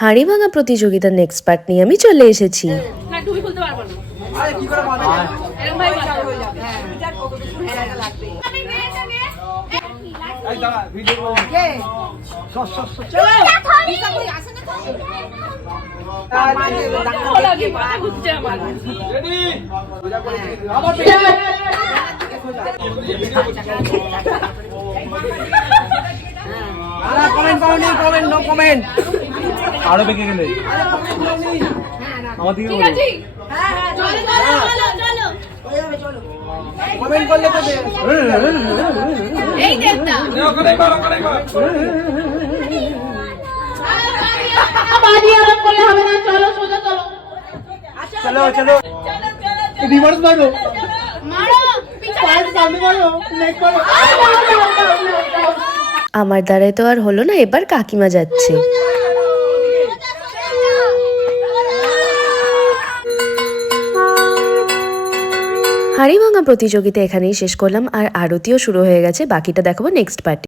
হাঁড়ি ভাঙা প্রতিযোগিতার নেক্সট পার্ট নিয়ে আমি চলে এসেছি। আরো বেঁকে গেলে আমার দিকে কমেন্ট করলে তো এই দেখতা বাড়ি আরম্ভ করলে হবে না। চলো সোজা চলো চলো চলো রিভার্স মারো মারো পিছনে সামনে মারো নেক করো। আমার দ্বারাই তো আর হলো না, এবার কাকিমা যাচ্ছে। হাঁড়ি ভাঙা প্রতিযোগিতা এখানেই শেষ করলাম, আর আরতিও শুরু হয়ে গেছে। বাকিটা দেখাবো নেক্সট পার্টি।